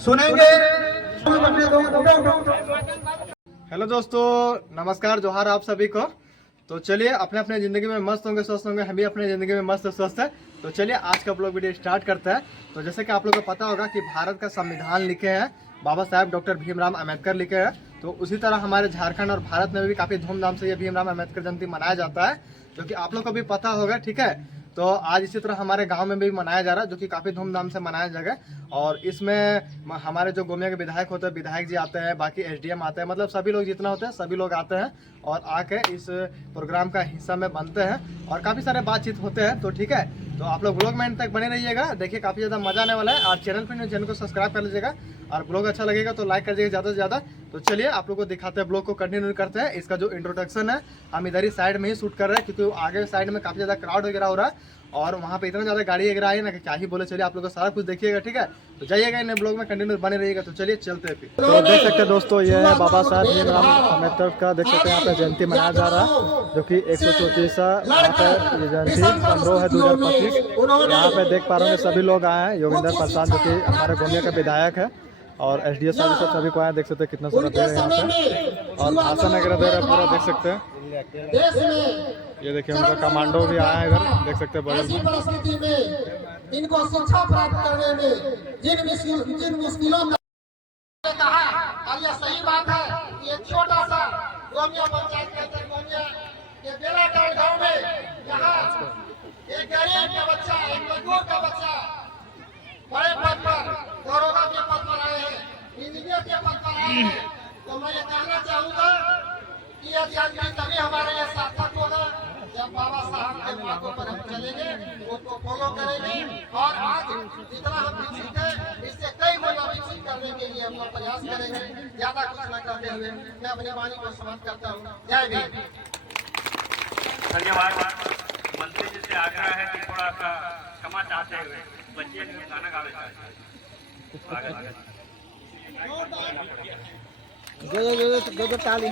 सुनेंगे। हेलो दोस्तों, नमस्कार, जोहार आप सभी को। तो चलिए, अपने अपने ज़िंदगी में मस्त होंगे, स्वस्थ होंगे, हम भी अपने ज़िंदगी में मस्त स्वस्थ है। तो चलिए आज का ब्लॉग वीडियो स्टार्ट करते हैं। तो जैसे कि आप लोगों को पता होगा कि भारत का संविधान लिखे हैं बाबा साहेब डॉक्टर भीमराव अम्बेडकर लिखे हैं। तो उसी तरह हमारे झारखंड और भारत में भी काफ़ी धूमधाम से ये भीमराव अम्बेडकर जयंती मनाया जाता है, जो कि आप लोग को भी पता होगा। ठीक है, तो आज इसी तरह हमारे गांव में भी मनाया जा रहा है, जो कि काफ़ी धूमधाम से मनाया जाएगा। और इसमें हमारे जो गोमिया के विधायक होते हैं, विधायक जी आते हैं, बाकी एसडीएम आते हैं, मतलब सभी लोग जितना होते हैं सभी लोग आते हैं और आके इस प्रोग्राम का हिस्सा में बनते हैं और काफ़ी सारे बातचीत होते हैं। तो ठीक है, तो आप लोग ब्लॉग में एंड तक बने रहिएगा, देखिए काफ़ी ज़्यादा मजा आने वाला है। और चैनल को सब्सक्राइब कर लीजिएगा और ब्लॉग अच्छा लगेगा तो लाइक कर दीजिएगा ज़्यादा से ज़्यादा। तो चलिए आप लोग को दिखाते हैं, ब्लॉग को कंटिन्यू करते हैं। इसका जो इंट्रोडक्शन है हम इधर ही साइड में ही शूट कर रहे हैं, क्योंकि आगे साइड में काफ़ी ज़्यादा क्राउड वगैरह हो रहा है और वहाँ पे इतना ज़्यादा गाड़ी वगैरह आई है ना कि क्या ही बोले। चलिए आप लोग को सारा कुछ देखिएगा, ठीक है। तो जाइएगा इन ब्लॉग में कंटिन्यू बने रहिएगा। तो चलिए चलते हैं फिर। तो देख सकते हैं दोस्तों, ये है बाबा साहब भीमराव अम्बेडकर का, देख सकते हैं यहाँ पे जयंती मनाया जा रहा है, जो कि 134 यहाँ पे ये जयंती समारोह है 2025। यहाँ पे देख पा रहे हैं सभी लोग आए हैं। योगेंद्र प्रसाद जो कि हमारे गोमिया के विधायक है और एसडीएस साहब सब सभी को आए, देख सकते हैं कितना सारा भीड़ है यहाँ पे और भाषण वगैरह दे रहे हैं पूरा, देख सकते हैं। ये देखिए उनका कमांडो भी आया है इधर, देख सकते हैं बगल में। परिस्थिति में इनको शिक्षा प्राप्त करने में जिन मुश्किलों में कहा, और यह सही बात है। ये छोटा सा गोमिया पंचायत के अंदर गोमिया के बेलाटांड गांव में यहाँ एक गरीब का बच्चा, एक मजदूर का बच्चा बड़े पद पर, दरोगा के पद पर आए हैं, इंजीनियर के पद पर आए हैं। तो मैं ये कहना चाहूंगा कि यह जानकारी तभी हमारे लिए सार्थक होगा जब बाबा साहब के मार्गों पर हम चलेंगे, उनको फॉलो करेंगे। और आज जितना हम विकसित है, इससे कई गुना विकसित करने के लिए हम लोग प्रयास करेंगे। ज्यादा कुछ न करते हुए मैं अपनी वाणी को समाप्त करता हूँ। जय भीम। धन्यवाद। मंत्री जी से आग्रह है कि थोड़ा सा क्षमा चाहते हुए बच्चे गाना गावे जो ताली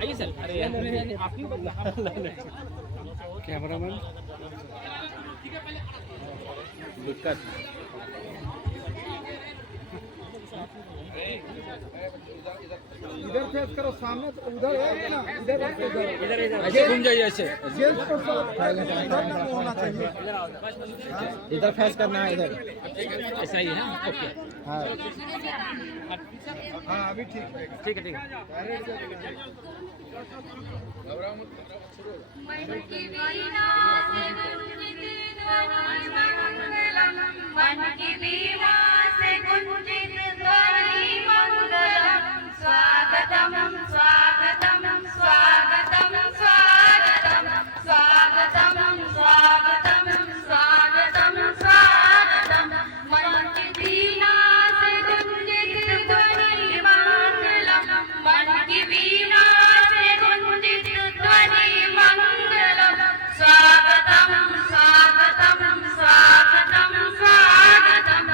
आइए सर। अरे आप ही कैमरामैन दिक्कत इधर फेस करो, सामने तो उधर है ना, इधर ऐसे घूम जाइए, ऐसे होना चाहिए। इधर फेस करना है, इधर ऐसा ही है। ओके, हाँ हाँ अभी ठीक है। ठीक है, ठीक है। मन की वीणा से गुंजित ध्वनि मंगलम, मन की वीणा से गुंजित ध्वनि मंगलम। स्वागतम स्वागतम स्वागतम स्वागतम स्वागतम स्वागतम स्वागतम स्वागतम। मन की वीणा से गुंजित ध्वनि मंगलम, मन की वीणा से गुंजित ध्वनि मंगलम। स्वागतम स्वागतम स्वागतम स्वागतम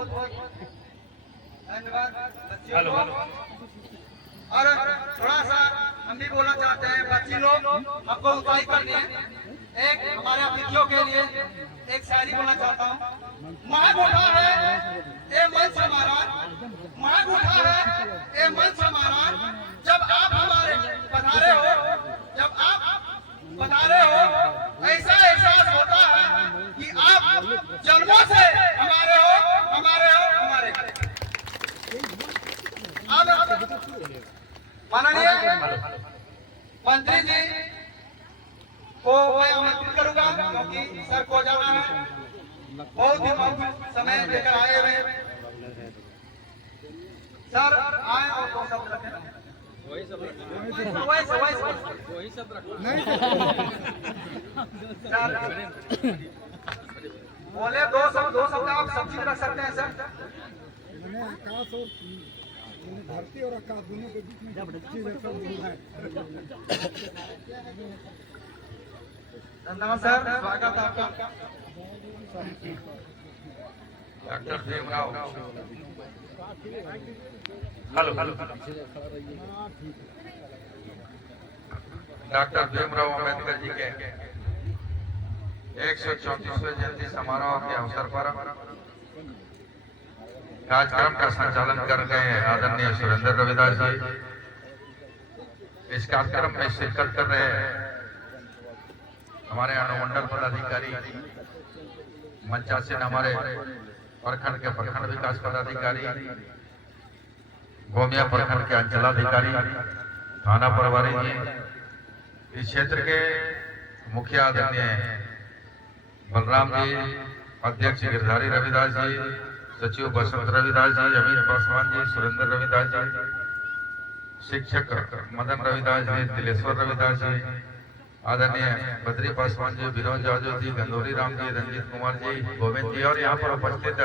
बहुत धन्यवाद बच्चियों हेलो को। हेलो और थोड़ा सा हम भी बोलना चाहते हैं, बच्ची लोग हमको उपाय करनी है। एक हमारे अतिथियों के लिए एक शायरी बोलना चाहता हूँ। माँ उठा है ए मंच हमारा, माँ उठा है ए मंच हमारा, जब आप हमारे पधारे हो, जब आप पधारे हो, ऐसा एहसास होता है कि आप जन्मों से हमारे हो, हमारे हो, हमारे। माननीय मंत्री जी को मैं आमंत्रित करूंगा, क्योंकि सर को जाना है, बहुत ही समय लेकर आए हुए सर आए और दो शब्द रखें। वही सब नहीं सर बोले दो शब्द आप सब चीज रख सकते हैं सर। मैंने आकाश और धरती और आकाश दोनों के बीच में चीज रखा हुआ है। धन्यवाद सर, स्वागत है आपका। Doctor Bhimrao hello hello doctor Bhimrao Ambedkar ji के 134वें जयंती समारोह के अवसर पर कार्यक्रम का संचालन कर रहे हैं आदरणीय सुरेंद्र रविदास जी। इस कार्यक्रम में शिरकत कर रहे हैं हमारे अनुमंडल पदाधिकारी, मंचासीन हमारे प्रखंड के प्रखंड विकास पदाधिकारी, गोमिया प्रखंड के अंचलाधिकारी, थाना प्रभारी जी, इस क्षेत्र के मुखिया आदरणीय बलराम जी, अध्यक्ष गिरधारी रविदास जी, सचिव बसंत रविदास जी, अमित पासवान जी, सुरेंद्र रविदास जी, शिक्षक मदन रविदास जी, दिलेश्वर रविदास जी, आदरणीय बद्री पासवान जी, विनोद जाजू जी, गंदोरी राम जी, रंजीत कुमार जी, गोविंद जी और यहाँ पर उपस्थित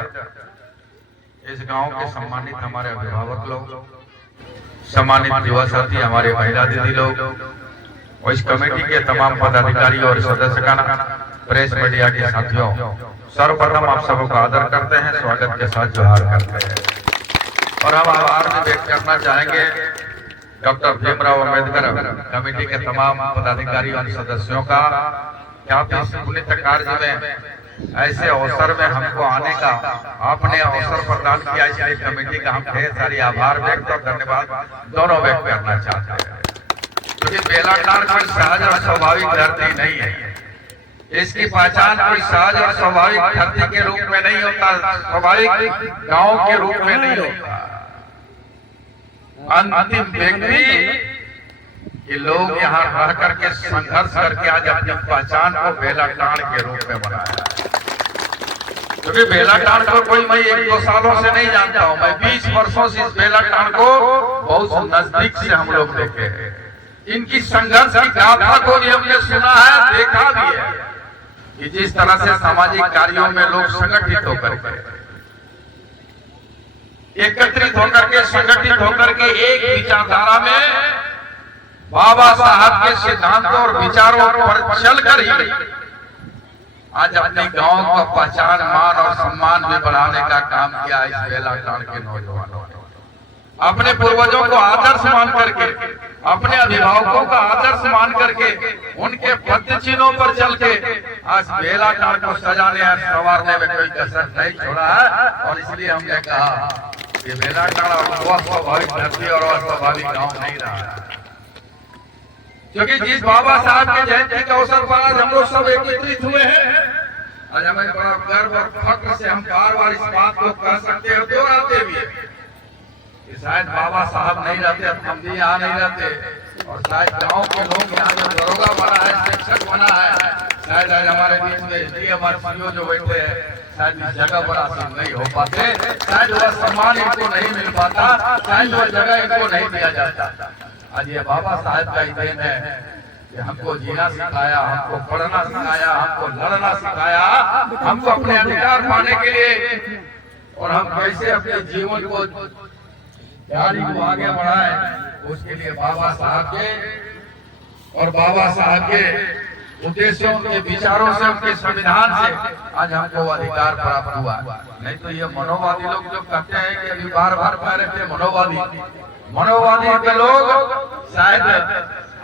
इस गांव के सम्मानित हमारे अभिभावक लोग, सम्मानित युवा साथी, हमारे महिला दीदी लोग और इस कमेटी के तमाम पदाधिकारी और सदस्यगण, प्रेस मीडिया के साथियों, सर्वप्रथम आप सबको आदर करते हैं, स्वागत के साथ जोहार करते हैं। और हम आभार भी व्यक्त करना चाहेंगे डॉक्टर भीमराव अम्बेडकर कमेटी के तमाम पदाधिकारी और सदस्यों का, क्या इस पुण्य कार्य में ऐसे अवसर में हमको आने का आपने अवसर प्रदान किया, इसलिए कमेटी का हम ढेर सारी आभार व्यक्त और धन्यवाद दोनों व्यक्त करना चाहते हैं। क्योंकि बेलाटांड कोई सहज और स्वाभाविक धरती नहीं है, इसकी पहचान कोई सहज और स्वाभाविक धरती के रूप में नहीं होता, स्वाभाविक गांव के रूप में नहीं होता। अंतिम व्यक्ति कि लोग यहाँ रह करके संघर्ष करके आज अपनी पहचान को बेलाटांड के रूप में बनाया। क्योंकि बेलाटांड को कोई मैं 1-2 सालों से नहीं जानता हूँ, मैं 20 वर्षों से इस बेलाटांड को बहुत नजदीक से हम लोग देखे हैं। इनकी संघर्ष की गाथा को भी हमने सुना है, देखा भी है कि जिस तरह से सामाजिक कार्यों में लोग संगठित होकर के, एकत्रित होकर के, संगठित होकर के एक विचारधारा में बाबा साहब के सिद्धांतों और विचारों पर चलकर ही आज अपने गांव का पहचान, मान और सम्मान भी बढ़ाने का काम किया इस बेलाटांड के नौजवानों ने। अपने पूर्वजों को आदर्श मान करके, अपने अभिभावकों का आदर्श मान करके, उनके पद चिन्हों पर चल के आज बेलाटांड को सजाने और संवारने में कोई कसर नहीं छोड़ा है। और इसलिए हमने कहा कि बेलाटांड और स्वाभाविक धरती और स्वाभाविक गांव नहीं रहा है। क्योंकि जिस बाबा साहब के जयंती के अवसर पर आज हम लोग सब एकत्रित हुए हैं, आज हमें बड़ा गर्व और फख्र से हम बार-बार इस बात को कह सकते हैं, दोहराते भी हैं कि शायद बाबा साहब नहीं रहते, हम भी यहाँ नहीं रहते, और शायद गांव के लोग यहाँ जो दरोगा बना है, शिक्षक बना है, शायद आज हमारे बीच में एसडीएम और सीओ जो बैठे हैं, शायद इस जगह पर हासिल नहीं हो पाते, शायद वह सम्मान इनको नहीं मिल पाता, शायद वह जगह इनको नहीं दिया जाता। आज ये बाबा साहब का ही देन है कि हमको जीना सिखाया, हमको पढ़ना सिखाया, हमको लड़ना सिखाया, हमको अपने अधिकार पाने के लिए और हम कैसे अपने जीवन को गाड़ी को आगे बढ़ाएं, उसके लिए बाबा साहब के और बाबा साहब के उद्देश्यों, उनके विचारों से, उनके संविधान से आज हमको अधिकार प्राप्त हुआ। नहीं तो ये मनोवादी लोग जो कहते हैं कि अभी बार बार कह रहे थे मनोवादी के लोग शायद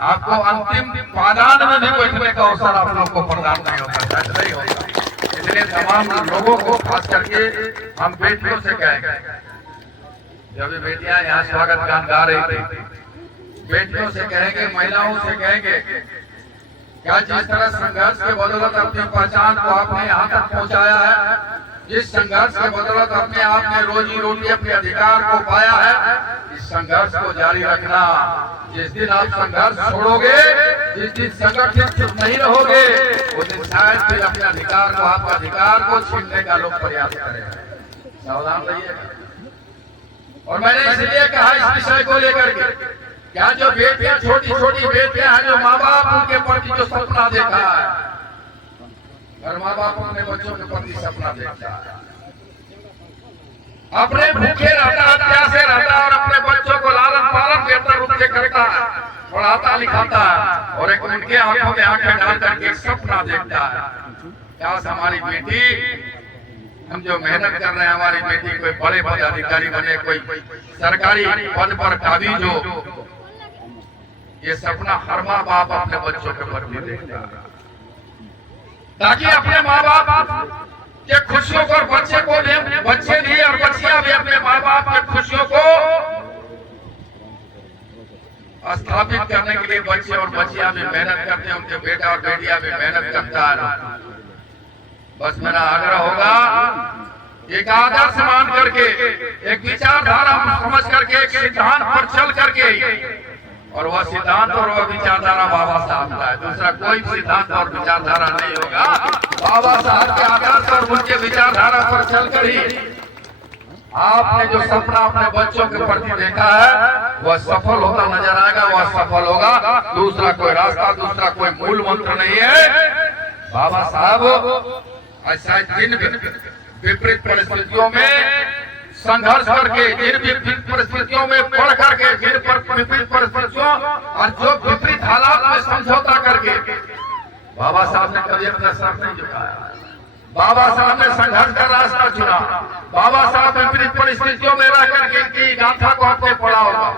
आपको अंतिम पादान में भी बैठने का अवसर आप लोग को प्रदान नहीं होता, शायद नहीं होता। इसलिए तमाम लोगों को खास करके हम बेटियों से कहेंगे, जब बेटियां यहाँ स्वागत गान गा रही थी, बेटियों से कहेंगे, महिलाओं से कहेंगे, क्या जिस तरह संघर्ष के बदौलत अपनी पहचान को आपने यहाँ तक पहुँचाया है, जिस संघर्ष के बदौलत अपने आपने रोजी रोटी अपने अधिकार को पाया है, इस संघर्ष को जारी रखना। जिस दिन आप संघर्ष छोड़ोगे, जिस दिन संगठित नहीं रहोगे, उस दिन शायद फिर अपने अधिकार को, आपका अधिकार को छीनने का लोग प्रयास करेंगे। सावधान रहिए। और मैंने इसलिए कहा इस विषय को लेकर के, क्या जो बेटियां, छोटी छोटी बेटियां हैं, जो माँ बाप उनके प्रति जो सपना देखा है, और माँ बाप अपने बच्चों के प्रति सपना देखता है, अपने भूखे रहता है, प्यासे रहता है, और अपने बच्चों को लालन पालन बेहतर रूप से करता है, पढ़ाता लिखाता है, और एक उनके आंखों में आंखें डाल करके एक सपना देखता है, क्या हमारी बेटी, हम जो मेहनत कर रहे हैं, हमारी बेटी कोई बड़े पदाधिकारी बने, कोई सरकारी पद पर काबिज हो। ये सपना हर माँ बाप अपने बच्चों के प्रति देखता है, ताकि अपने माँ बाप के खुशियों को, बच्चे को बच्चे भी और बच्चियां भी अपने माँ बाप के खुशियों को स्थापित करने के लिए बच्चे और बच्चियां भी मेहनत करते हैं, उनके बेटा और बेटियां भी मेहनत करता है। बस मेरा आग्रह होगा, एक आदर्श मान करके, एक विचारधारा समझ करके, एक सिद्धांत पर चल करके, और वह सिद्धांत और वह विचारधारा बाबा साहब का है, दूसरा कोई सिद्धांत और विचारधारा नहीं होगा। बाबा साहब के आदर्श और उनके विचारधारा पर चलकर ही आपने जो सपना अपने बच्चों के प्रति देखा है, वह सफल होता नजर आएगा, वह सफल होगा। दूसरा कोई रास्ता, दूसरा कोई मूल मंत्र नहीं है। बाबा साहब ऐसा जिन विपरीत परिस्थितियों में संघर्ष करके, जिन विपरीत परिस्थितियों में पढ़ करके, जिन विपरीत परिस्थितियों और जो विपरीत हालात में समझौता करके, बाबा साहब ने कभी अपना सर नहीं झुकाया। बाबा साहब ने संघर्ष का रास्ता चुना। बाबा साहब विपरीत परिस्थितियों में रह करके इनकी गाथा को आपने पढ़ा होगा।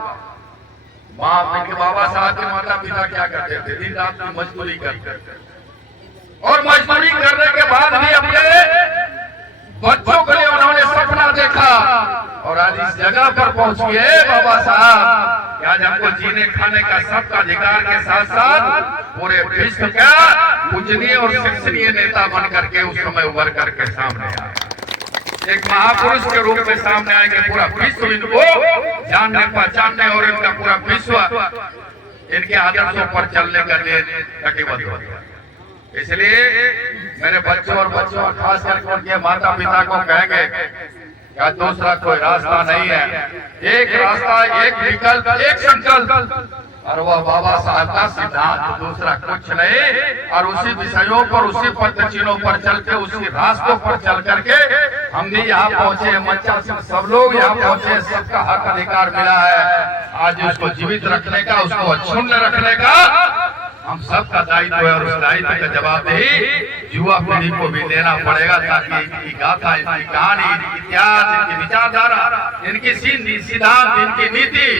बाबा साहब के माता पिता क्या करते थे, दिन रात की मजदूरी करते थे, और मजदूरी करने के बाद भी अपने बच्चों के लिए उन्होंने सपना देखा, और आज इस जगह पर पहुंच गए बाबा साहब कि आज हमको जीने खाने का सबका अधिकार के साथ साथ पूरे विश्व का पूजनीय और शिक्षणीय नेता बन करके उस समय उभर करके सामने आए, एक महापुरुष के रूप में सामने आएंगे। पूरा विश्व इनको जानने, पहचानने और इनका पूरा विश्व इनके आदर्शों पर चलने का लिए कटिबद्ध हो गया। इसलिए मेरे बच्चों और खास करके उनके माता पिता को कहेंगे, क्या दूसरा कोई रास्ता नहीं है, एक रास्ता, एक विकल्प, एक संकल्प, और वह बाबा साहब का सिद्धांत, दूसरा कुछ नहीं। और उसी विषयों पर, उसी पथ चिन्हों पर चल के, उसी रास्तों पर चल करके हम भी यहाँ पहुंचे, मंचा से सब लोग यहाँ पहुंचे, सबका हक अधिकार मिला है। आज उसको जीवित रखने का, उसको अक्षुण्ण रखने का हम सबका दायित्व है, और उस दायित्व का जवाबदेही युवा पीढ़ी को भी देना पड़ेगा, ताकि इनकी गाथा, इनकी कहानी, इनकी इतिहास, इनकी विचारधारा, इनकी सिद्धांत, इनकी नीति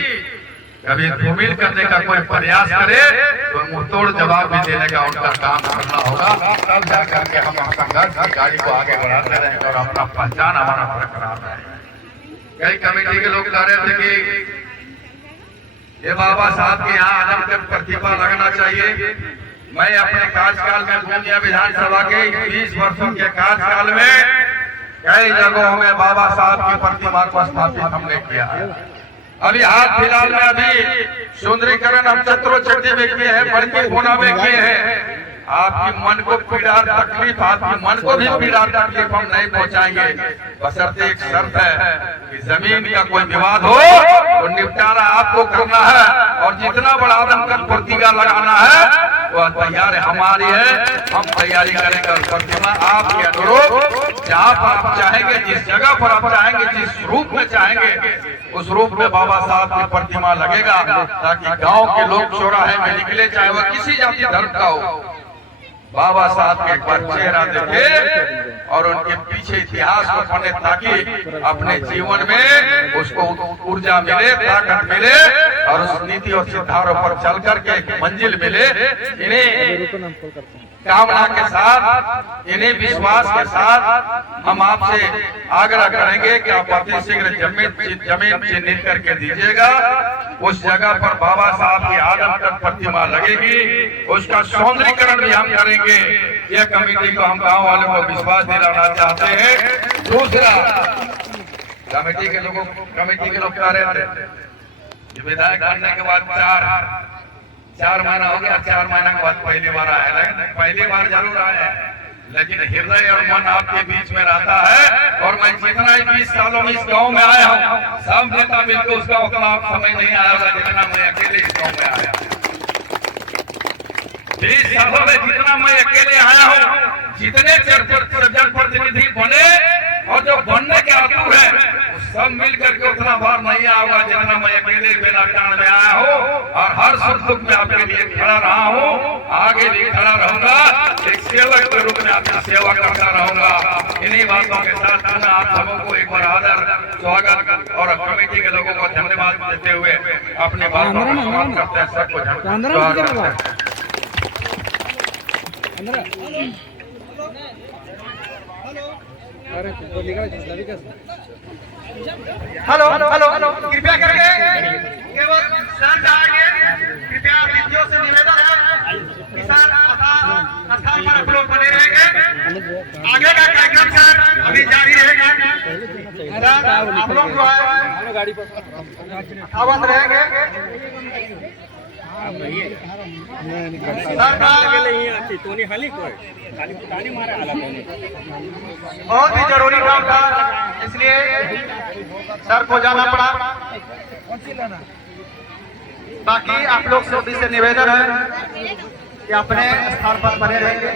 कभी धूमिल करने का कोई प्रयास करे तो मुंहतोड़ जवाब भी देने का उनका काम करना होगा। तब जाकर के हम संघर्ष की गाड़ी को आगे बढ़ाते रहेंगे और अपना पहचान हमारा बरकरार रहेगा। कई कमेटी के लोग कह रहे थे कि ये बाबा साहब के यहाँ आदम तक प्रतिभा लगना चाहिए। मैं अपने कार्यकाल में गोंदिया विधानसभा के 20 वर्षों के कार्यकाल में कई जगहों में बाबा साहब की प्रतिमा को स्थापित हमने किया है। अभी हाल फिलहाल में अभी सुंदरीकरण हम चतुर्चक्री में किए हैं, बड़की पूना में किए हैं। आपकी मन को पीड़ा तकलीफ, आपकी मन को भी पीड़ा तकलीफ हम नहीं पहुंचाएंगे, बशर्ते एक शर्त है कि जमीन का कोई विवाद हो तो निपटारा आपको करना है, और जितना बड़ा आदमकद प्रतिज्ञा लगाना है वह तैयार हमारी है, हम तैयारी करेंगे। और प्रतिमा आपके अनुरूप जहाँ पर आप चाहेंगे, जिस जगह पर आप चाहेंगे, जिस रूप में चाहेंगे, उस रूप में बाबा साहब की प्रतिमा लगेगा, ताकि गांव के लोग चौराहे में निकले, चाहे वह किसी जाति धर्म का हो, बाबा साहब के एक बार चेहरा देखे और उनके पीछे इतिहास को पढ़े, ताकि अपने जीवन में उसको ऊर्जा मिले, ताकत मिले और उस नीति और सिद्धांतों पर चल करके एक मंजिल मिले। इन्हें कामना के साथ, इन्हें विश्वास के साथ हम आपसे आग्रह करेंगे कि आप अति शीघ्र जमीन चिन्हित करके दीजिएगा। उस जगह पर बाबा साहब की आदमकद प्रतिमा लगेगी, उसका सौंदर्यीकरण भी हम करेंगे। यह कमेटी को हम गांव वालों को विश्वास दिलाना चाहते हैं। दूसरा, कमेटी के लोग कह रहे थे विधायक बनने के बाद 4 महीना हो गया, 4 महीने के बाद पहली बार आया, लेकिन पहली बार जरूर आया, लेकिन हृदय और मन आपके बीच में रहता है। और मैं जितना 20 सालों में इस गांव में आया हूँ, सब नेता मिलकर उस गांव का समय नहीं आया होगा जितना मैं अकेले इस गांव में आया। 20 सालों में जितना मैं अकेले आया हूँ, जितने जनप्रतिनिधि बने और जो बनने के आतुर है, सब मिल करके उतना बार नहीं आऊंगा जितना मैं अकेले बेला कांड में आया हूँ। और हर सुख दुख में आपके लिए खड़ा रहा हूँ, आगे भी खड़ा रहूंगा, एक सेवक के रूप में आपकी सेवा करता रहूंगा। इन्हीं बातों के साथ आप सबों को एक बार आदर, स्वागत और कमेटी के लोगों को धन्यवाद देते हुए अपनी बातों को समाप्त करते हैं। सबको हेलो हेलो हेलो, कृपया करके केवल सर जाएंगे, कृपया विद्यार्थियों से निवेदन है कि सर स्थान पर आप लोग बने रहेंगे। आगे का कार्यक्रम सर अभी जारी रहेगा। सर आप लोग जो है आबंद रहेंगे। बहुत ही जरूरी काम था, इसलिए सर को जाना पड़ा। बाकी आप लोग सभी से निवेदन है कि अपने स्थान पर बने रहेंगे।